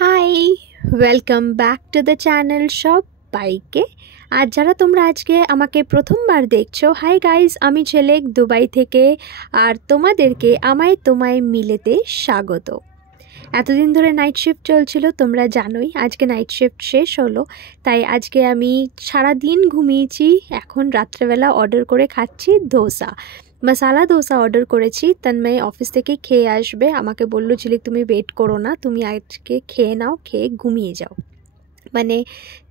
High, welcome back to the channel সবাইকে। আর যারা তোমরা আজকে আমাকে প্রথমবার দেখছো, হাই গাইজ, আমি ঝেলেক দুবাই থেকে। আর তোমাদেরকে আমায় তোমায় মিলেতে স্বাগত। এতদিন ধরে নাইট শিফট চলছিল, তোমরা জানোই। আজকে নাইট শিফট শেষ হলো, তাই আজকে আমি সারা দিন ঘুমিয়েছি। এখন রাত্রেবেলা অর্ডার করে খাচ্ছি ধোসা, মশালা ধোসা অর্ডার করেছি। তন্ময় অফিস থেকে খেয়ে আসবে, আমাকে বললো ঝিলিক তুমি ওয়েট করো না, তুমি আজকে খেয়ে নাও, খেয়ে ঘুমিয়ে যাও। মানে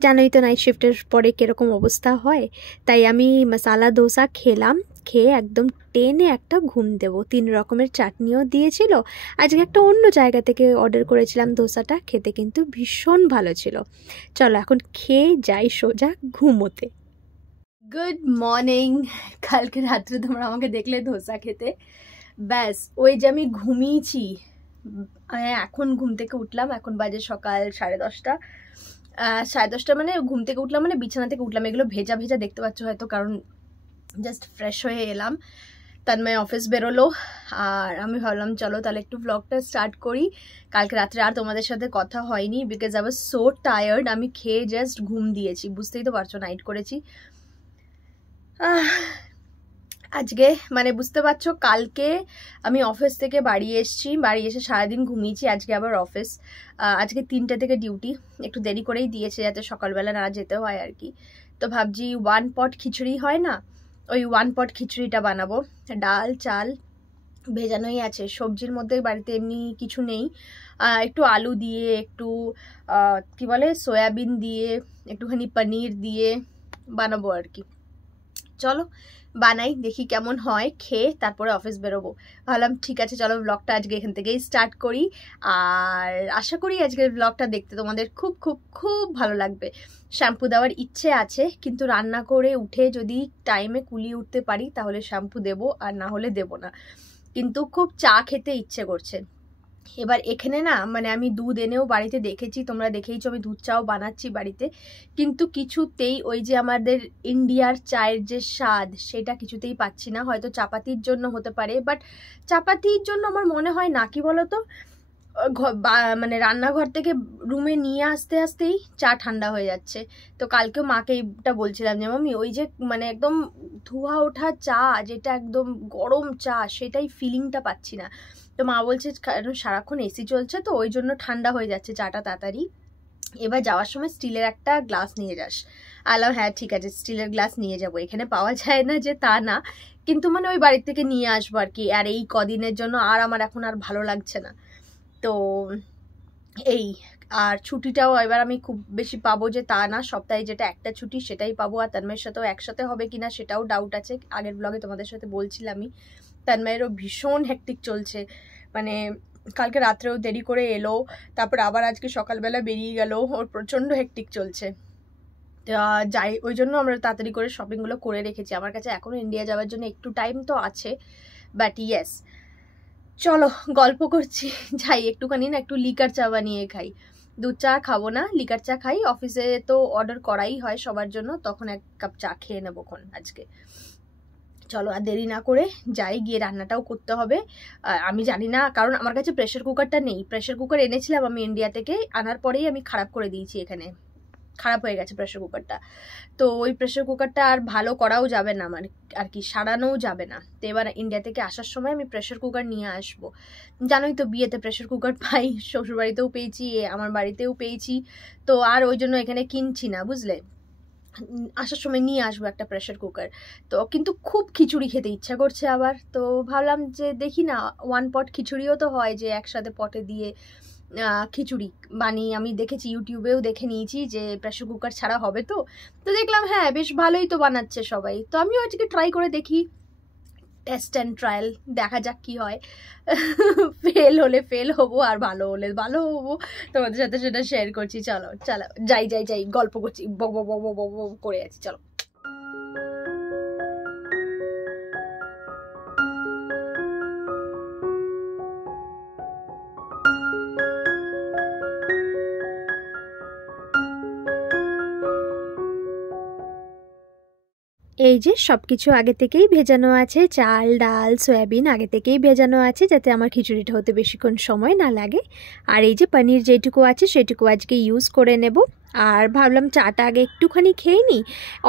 জানোই তো নাইট শিফটের পরে কীরকম অবস্থা হয়। তাই আমি মশালা ধোসা খেলাম, খেয়ে একদম টেনে একটা ঘুম দেবো। 3 রকমের চাটনিও দিয়েছিল। আজকে একটা অন্য জায়গা থেকে অর্ডার করেছিলাম ধোসাটা, খেতে কিন্তু ভীষণ ভালো ছিল। চলো এখন খেয়ে যাই সোজা ঘুমোতে। Good morning. কালকে রাত্রে তোমরা আমাকে দেখলে ধোসা খেতে, ব্যাস ওই যে আমি ঘুমিয়েছি। এখন ঘুম থেকে উঠলাম, এখন বাজে সকাল 10:30। 10:30 মানে ঘুম থেকে উঠলাম, মানে বিছানা থেকে উঠলাম। এগুলো ভেজা ভেজা দেখতে পাচ্ছ হয়তো, কারণ জাস্ট ফ্রেশ হয়ে এলাম। তন্ময় অফিস বেরোলো, আর আমি ভাবলাম চলো তাহলে একটু ব্লগটা স্টার্ট করি। কালকে রাত্রে আর তোমাদের সাথে কথা হয়নি, because I was so tired. আমি খেয়ে জাস্ট ঘুম দিয়েছি, বুঝতেই তো পারছো নাইট করেছি। আজকে মানে বুঝতে পারছো, কালকে আমি অফিস থেকে বাড়ি এসেছি, বাড়ি এসে সারাদিন ঘুমিয়েছি। আজকে আবার অফিস, আজকে 3টে থেকে ডিউটি। একটু দেরি করেই দিয়েছে যাতে সকালবেলা না যেতে হয় আর কি। তো ভাবছি 1 পট খিচুড়ি হয় না, ওই 1 পট খিচুড়িটা বানাবো। ডাল চাল ভেজানোই আছে, সবজির মধ্যে বাড়িতে এমনি কিছু নেই। একটু আলু দিয়ে, একটু কি বলে সয়াবিন দিয়ে, একটুখানি পনির দিয়ে বানাবো আর কি। চলো বানাই, দেখি কেমন হয়। খেয়ে তারপরে অফিস বেরোবো। ভাবলাম ঠিক আছে চলো ব্লগটা আজকে এখান থেকেই স্টার্ট করি। আর আশা করি আজকের ব্লগটা দেখতে তোমাদের খুব খুব খুব ভালো লাগবে। শ্যাম্পু দেওয়ার ইচ্ছে আছে, কিন্তু রান্না করে উঠে যদি টাইমে কুলিয়ে উঠতে পারি তাহলে শ্যাম্পু দেবো, আর না হলে দেবো না। কিন্তু খুব চা খেতে ইচ্ছে করছে। এবার এখানে না মানে আমি দুধ এনেও বাড়িতে দেখেছি, তোমরা দেখেইছো আমি দুধ চাও বানাচ্ছি বাড়িতে, কিন্তু কিছুতেই ওই যে আমাদের ইন্ডিয়ার চায়ের যে স্বাদ সেটা কিছুতেই পাচ্ছি না। হয়তো চাপাতির জন্য হতে পারে, বাট চাপাতির জন্য আমার মনে হয় না, কি বলতো, মানে রান্নাঘর থেকে রুমে নিয়ে আসতে আসতেই চা ঠান্ডা হয়ে যাচ্ছে। তো কালকেও মাকে এইটা বলছিলাম যে মামি ওই যে মানে একদম ধোয়া ওঠা চা, যেটা একদম গরম চা, সেটাই ফিলিংটা পাচ্ছি না। তো মা বলছে কারণ সারাক্ষণ এসি চলছে তো ওই জন্য ঠান্ডা হয়ে যাচ্ছে চাটা তাড়াতাড়ি। এবার যাওয়ার সময় স্টিলের একটা গ্লাস নিয়ে যাস। আলাম হ্যাঁ ঠিক আছে, স্টিলের গ্লাস নিয়ে যাবো। এখানে পাওয়া যায় না যে তা না, কিন্তু মানে ওই বাড়ির থেকে নিয়ে আসবো আর কি। আর এই কদিনের জন্য আর আমার এখন আর ভালো লাগছে না। তো এই, আর ছুটিটাও এবার আমি খুব বেশি পাবো যে তা না, সপ্তাহে যেটা একটা ছুটি সেটাই পাবো। আর তন্ময়ের সাথেও একসাথে হবে কিনা সেটাও ডাউট আছে। আগের ব্লগে তোমাদের সাথে বলছিলামই তন্ময়েরও ভীষণ হেক্টিক চলছে। মানে কালকে রাত্রেও দেরি করে এলো, তারপর আবার আজকে সকালবেলা বেরিয়ে গেল, ওর প্রচণ্ড হেক্টিক চলছে। যাই, ওই জন্য আমরা তাড়াতাড়ি করে শপিংগুলো করে রেখেছি। আমার কাছে এখনও ইন্ডিয়া যাওয়ার জন্য একটু টাইম তো আছে, বাট ইয়েস। চলো গল্প করছি, যাই একটুখানি না একটু লিকার চা বানিয়ে খাই। দুধ চা খাবো না, লিকার চা খাই। অফিসে তো অর্ডার করাই হয় সবার জন্য, তখন 1 কাপ চা খেয়ে নেবো আজকে। চলো আর দেরি না করে যাই, গিয়ে রান্নাটাও করতে হবে। আমি জানি না, কারণ আমার কাছে প্রেশার কুকারটা নেই। প্রেশার কুকার এনেছিলাম আমি ইন্ডিয়া থেকে, আনার পরেই আমি খারাপ করে দিয়েছি। এখানে খারাপ হয়ে গেছে প্রেশার কুকারটা। তো ওই প্রেশার কুকারটা আর ভালো করাও যাবে না আমার আর কি, সারানোও যাবে না। তো এবার ইন্ডিয়া থেকে আসার সময় আমি প্রেশার কুকার নিয়ে আসবো। জানোই তো বিয়েতে প্রেশার কুকার পাই, শ্বশুরবাড়িতেও পেয়েছি, আমার বাড়িতেও পেয়েছি। তো আর ওই জন্য এখানে কিনছি না, বুঝলে। আসার সময় নিয়ে আসবো একটা প্রেশার কুকার। তো কিন্তু খুব খিচুড়ি খেতে ইচ্ছা করছে আবার, তো ভাবলাম যে দেখি না 1 পট খিচুড়িও তো হয়, যে একসাথে পটে দিয়ে খিচুড়ি বানিয়ে আমি দেখেছি, ইউটিউবেও দেখে নিয়েছি যে প্রেশার কুকার ছাড়া হবে। তো তো দেখলাম হ্যাঁ বেশ ভালোই তো বানাচ্ছে সবাই, তো আমিও আজকে ট্রাই করে দেখি। টেস্ট অ্যান্ড ট্রায়াল, দেখা যাক কি হয়। ফেল হলে ফেল হবো, আর ভালো হলে ভালো হবো। তোমাদের সাথে সেটা শেয়ার করছি। চলো চলো যাই যাই যাই, গল্প করছি, বক বক বক বক বক করে আছি। চলো। এই যে সব কিছু আগে থেকেই ভেজানো আছে, চাল ডাল সয়াবিন আগে থেকেই ভেজানো আছে যাতে আমার খিচুড়িটা হতে বেশিক্ষণ সময় না লাগে। আর এই যে পনির যেটুকু আছে সেটুকু আজকে ইউজ করে নেব। আর ভাবলাম চাটা আগে একটুখানি খেয়ে নিই।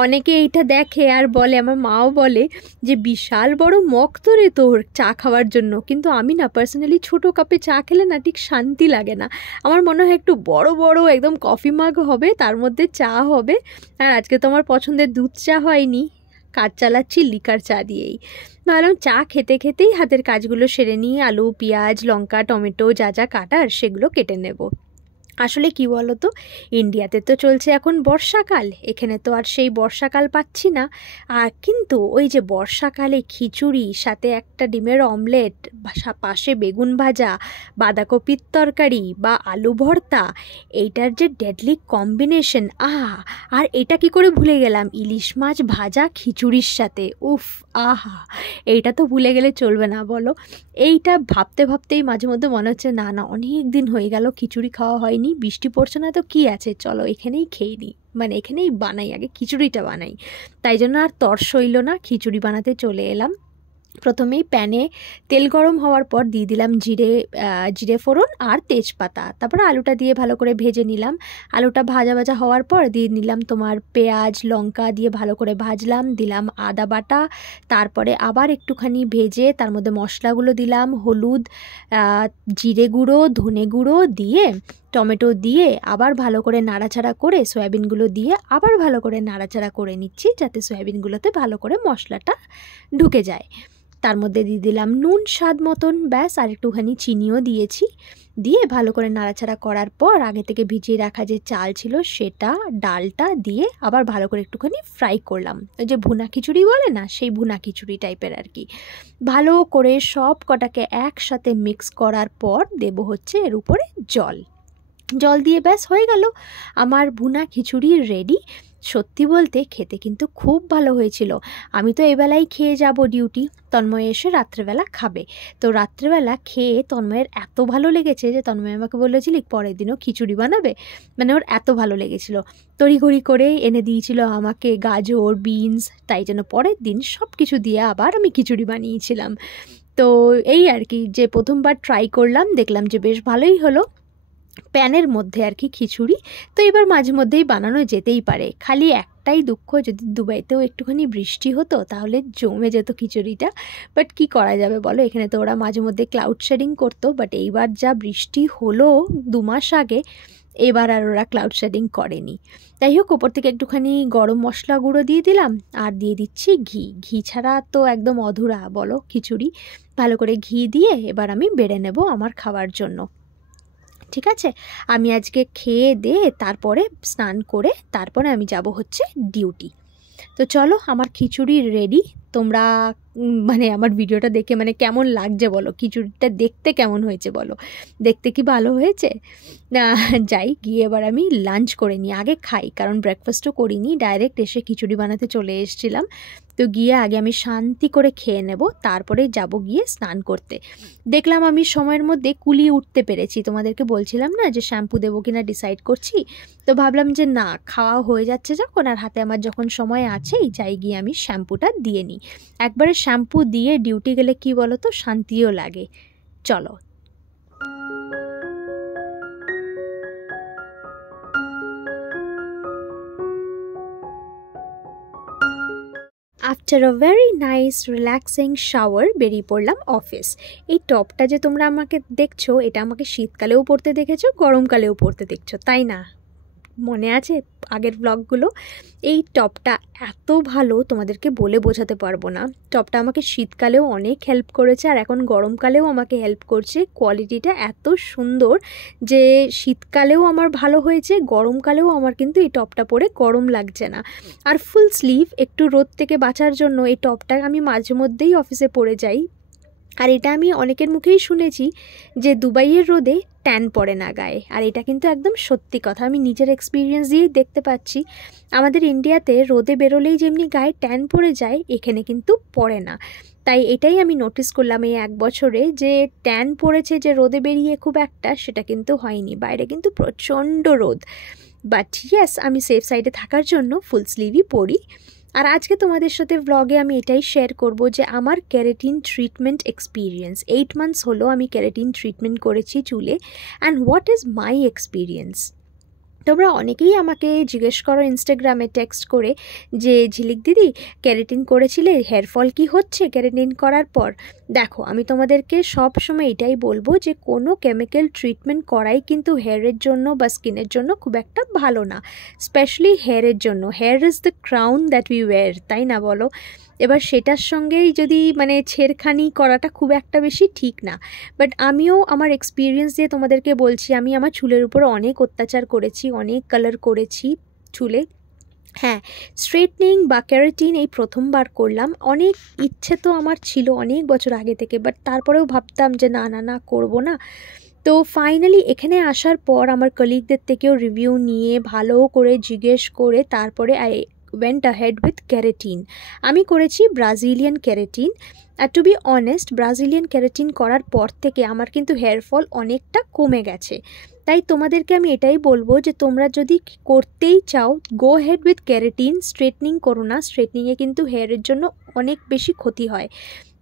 অনেকে এইটা দেখে আর বলে, আমার মাও বলে যে বিশাল বড় মগ তো রে তোর চা খাওয়ার জন্য, কিন্তু আমি না পার্সোনালি ছোটো কাপে চা খেলে না ঠিক শান্তি লাগে না। আমার মনে হয় একটু বড় বড় একদম কফি মাগ হবে, তার মধ্যে চা হবে। আর আজকে তো আমার পছন্দের দুধ চা হয়নি, কাজ চালাচ্ছি লিকার চা দিয়েই। ভাবলাম চা খেতে খেতেই হাতের কাজগুলো সেরে নিয়ে আলু পেঁয়াজ লঙ্কা টমেটো যা যা কাটার সেগুলো কেটে নেব। আসলে কি বলো তো, ইন্ডিয়াতে তো চলছে এখন বর্ষাকাল, এখানে তো আর সেই বর্ষাকাল পাচ্ছি না। আর কিন্তু ওই যে বর্ষাকালে খিচুড়ি সাথে একটা ডিমের অমলেট, পাশে বেগুন ভাজা, বাঁধাকপির তরকারি বা আলু ভর্তা, এইটার যে ডেডলি কম্বিনেশন, আর এটা কি করে ভুলে গেলাম, ইলিশ মাছ ভাজা খিচুড়ির সাথে, উফ আহা, এইটা তো ভুলে গেলে চলবে না বলো। এইটা ভাবতে ভাবতেই মাঝে মধ্যে মনে হচ্ছে না না অনেক দিন হয়ে গেল খিচুড়ি খাওয়া হয়নি, বৃষ্টি পড়ছে না তো কি আছে, চলো এখানেই খেয়ে নিই, মানে এখানেই বানাই, আগে খিচুড়িটা বানাই। তাই জন্য আর তর্স হইল না, খিচুড়ি বানাতে চলে এলাম। প্রথমেই প্যানে তেল গরম হওয়ার পর দিয়ে দিলাম জিরে ফোড়ন আর তেজপাতা, তারপরে আলুটা দিয়ে ভালো করে ভেজে নিলাম। আলুটা ভাজা ভাজা হওয়ার পর দিয়ে নিলাম তোমার পেঁয়াজ লঙ্কা দিয়ে ভালো করে ভাজলাম, দিলাম আদা বাটা, তারপরে আবার একটুখানি ভেজে তার মধ্যে মশলাগুলো দিলাম, হলুদ জিরে গুঁড়ো ধনে গুঁড়ো দিয়ে টমেটো দিয়ে আবার ভালো করে নাড়াচাড়া করে সয়াবিনগুলো দিয়ে আবার ভালো করে নাড়াচাড়া করে নিচ্ছি যাতে সয়াবিনগুলোতে ভালো করে মশলাটা ঢুকে যায়। তার মধ্যে দিয়ে দিলাম নুন স্বাদ মতন, ব্যাস, আর একটুখানি চিনিও দিয়েছি। দিয়ে ভালো করে নাড়াচাড়া করার পর আগে থেকে ভিজিয়ে রাখা যে চাল ছিল সেটা ডালটা দিয়ে আবার ভালো করে একটুখানি ফ্রাই করলাম, ওই যে ভুনা খিচুড়ি বলে না, সেই ভুনা খিচুড়ি টাইপের আর কি। ভালো করে সব কটাকে একসাথে মিক্স করার পর দেব হচ্ছে এর উপরে জল দিয়ে ব্যাস হয়ে গেল আমার ভুনা খিচুড়ি রেডি। সত্যি বলতে খেতে কিন্তু খুব ভালো হয়েছিল। আমি তো এবেলাই খেয়ে যাব ডিউটি, তন্ময় এসে রাত্রেবেলা খাবে। তো রাত্রেবেলা খেয়ে তন্ময়ের এত ভালো লেগেছে যে তন্ময় আমাকে বলেছিল পরের দিনও খিচুড়ি বানাবে, মানে ওর এত ভালো লেগেছিল। তড়িঘড়ি করে এনে দিয়েছিল আমাকে গাজর বিনস, তাই জন্য পরের দিন সব কিছু দিয়ে আবার আমি খিচুড়ি বানিয়েছিলাম। তো এই আর কি, যে প্রথমবার ট্রাই করলাম, দেখলাম যে বেশ ভালোই হলো প্যানের মধ্যে আর কি খিচুড়ি। তো এবার মাঝে মধ্যেই বানানো যেতেই পারে, খালি একটাই দুঃখ, যদি দুবাইতেও একটুখানি বৃষ্টি হতো তাহলে জমে যেত খিচুড়িটা। বাট কি করা যাবে বলো, এখানে তো ওরা মাঝে মধ্যে ক্লাউড শেডিং করতো, বাট এইবার যা বৃষ্টি হলো 2 মাস আগে, এবার আর ওরা ক্লাউড শেডিং করেনি। যাই হোক, ওপর থেকে একটুখানি গরম মশলা গুঁড়ো দিয়ে দিলাম আর দিয়ে দিচ্ছি ঘি ছাড়া তো একদম অধুরা বলো খিচুড়ি। ভালো করে ঘি দিয়ে এবার আমি বেড়ে নেব আমার খাওয়ার জন্য। ঠিক আছে, আমি আজকে খেয়ে দিয়ে তারপরে স্নান করে তারপরে আমি যাব হচ্ছে ডিউটি। তো চলো, আমার খিচুড়ি রেডি। তোমরা মানে আমার ভিডিওটা দেখে মানে কেমন লাগছে বলো, খিচুড়িটা দেখতে কেমন হয়েছে বলো, দেখতে কি ভালো হয়েছে না? যাই গিয়ে এবার আমি লাঞ্চ করে নিই, আগে খাই, কারণ ব্রেকফাস্টও করিনি, ডাইরেক্ট এসে খিচুড়ি বানাতে চলে এসেছিলাম। তো গিয়ে আগে আমি শান্তি করে খেয়ে নেব, তারপরে যাব গিয়ে স্নান করতে। দেখলাম আমি সময়ের মধ্যে কুলিয়ে উঠতে পেরেছি, তোমাদেরকে বলছিলাম না যে শ্যাম্পু দেবো কিনা ডিসাইড করছি। তো ভাবলাম যে না, খাওয়া হয়ে যাচ্ছে যখন আর হাতে আমার যখন সময় আছেই, যাই গিয়ে আমি শ্যাম্পুটা দিয়ে নিই। একবারে শ্যাম্পু দিয়ে ডিউটি গেলে কি বলো তো, শান্তিও লাগে। চলো। After a very nice relaxing shower বেরিয়ে পড়লাম অফিস। এই টপটা যে তোমরা আমাকে দেখছো, এটা আমাকে শীতকালেও পরতে দেখেছো, গরমকালেও পরতে দেখছো, তাই না? মনে আছে আগের ব্লগগুলো? এই টপটা এত ভালো তোমাদেরকে বলে বোঝাতে পারবো না। টপটা আমাকে শীতকালেও অনেক হেল্প করেছে আর এখন গরমকালেও আমাকে হেল্প করছে। কোয়ালিটিটা এত সুন্দর যে শীতকালেও আমার ভালো হয়েছে, গরমকালেও আমার কিন্তু এই টপটা পরে গরম লাগছে না। আর ফুল স্লিভ, একটু রোদ থেকে বাঁচার জন্য এই টপটা আমি মাঝে মধ্যেই অফিসে পরে যাই। আর এটা আমি অনেকের মুখেই শুনেছি যে দুবাইয়ের রোদে ট্যান পড়ে না গায়ে, আর এটা কিন্তু একদম সত্যি কথা, আমি নিজের এক্সপিরিয়েন্স দিয়েই দেখতে পাচ্ছি। আমাদের ইন্ডিয়াতে রোদে বেরোলেই যেমনি গায়ে ট্যান পড়ে যায়, এখানে কিন্তু পড়ে না। তাই এটাই আমি নোটিস করলাম এই 1 বছরে, যে ট্যান পড়েছে যে রোদে বেরিয়ে খুব একটা, সেটা কিন্তু হয়নি। বাইরে কিন্তু প্রচণ্ড রোদ, বাট ইয়েস, আমি সেফ সাইডে থাকার জন্য ফুল স্লিভই পরি। আর আজকে তোমাদের সাথে ব্লগে আমি এটাই শেয়ার করব যে আমার ক্যারাটিন ট্রিটমেন্ট এক্সপিরিয়েন্স 8 মান্থস হলো আমি ক্যারাটিন ট্রিটমেন্ট করেছি চুলে, and what is my experience. তোমরা অনেকেই আমাকে জিজ্ঞেস করো ইনস্টাগ্রামে টেক্সট করে যে ঝিলিক দিদি ক্যারাটিন করেছিলে, হেয়ার ফল কী হচ্ছে ক্যারাটিন করার পর? দেখো, আমি তোমাদেরকে সব সময় এটাই বলবো যে কোনো কেমিক্যাল ট্রিটমেন্ট করাই কিন্তু হেয়ারের জন্য বা স্কিনের জন্য খুব একটা ভালো না, স্পেশালি হেয়ারের জন্য। Hair is the crown that we were, তাই না বলো? এবার সেটার সঙ্গেই যদি ছেড়খানি করাটা খুব একটা বেশি ঠিক না। বাট আমিও আমার এক্সপিরিয়েন্স দিয়ে তোমাদেরকে বলছি, আমি আমার চুলের উপর অনেক অত্যাচার করেছি, অনেক কালার করেছি চুলে। হ্যাঁ, স্ট্রেটনিং বা ক্যারাটিন এই প্রথমবার করলাম। অনেক ইচ্ছে তো আমার ছিল অনেক বছর আগে থেকে, বাট তারপরেও ভাবতাম যে না করবো না। তো ফাইনালি এখানে আসার পর আমার কলিগদের থেকেও রিভিউ নিয়ে ভালো করে জিজ্ঞেস করে তারপরে went ahead with keratin. আমি করেছি ব্রাজিলিয়ান ক্যারাটিন। আর to be honest, Brazilian keratin করার পর থেকে আমার কিন্তু হেয়ার ফল অনেকটা কমে গেছে। তাই তোমাদেরকে আমি এটাই বলবো যে তোমরা যদি করতেই চাও, গো হেড উইথ ক্যারাটিন, স্ট্রেটনিং করো না। স্ট্রেটনিংয়ে কিন্তু হেয়ারের জন্য অনেক বেশি ক্ষতি হয়।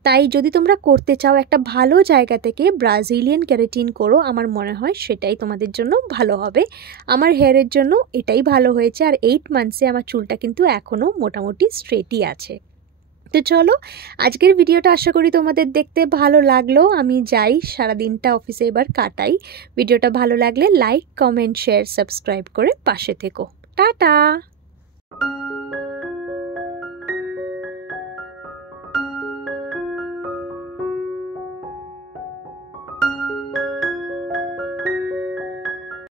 তাই যদি তোমরা করতে চাও একটা ভালো জায়গা থেকে ব্রাজিলিয়ান ক্যারাটিন করো, আমার মনে হয় সেটাই তোমাদের জন্য ভালো হবে। আমার হেয়ারের জন্য এটাই ভালো হয়েছে, আর 8 মান্থসে আমার চুলটা কিন্তু এখনও মোটামুটি স্ট্রেটই আছে। তো চলো, আজকের ভিডিওটা আশা করি তোমাদের দেখতে ভালো লাগলো। আমি যাই, সারাদিনটা অফিসে এবার কাটাই। ভিডিওটা ভালো লাগলে লাইক, কমেন্ট, শেয়ার, সাবস্ক্রাইব করে পাশে থেকো। টাটা।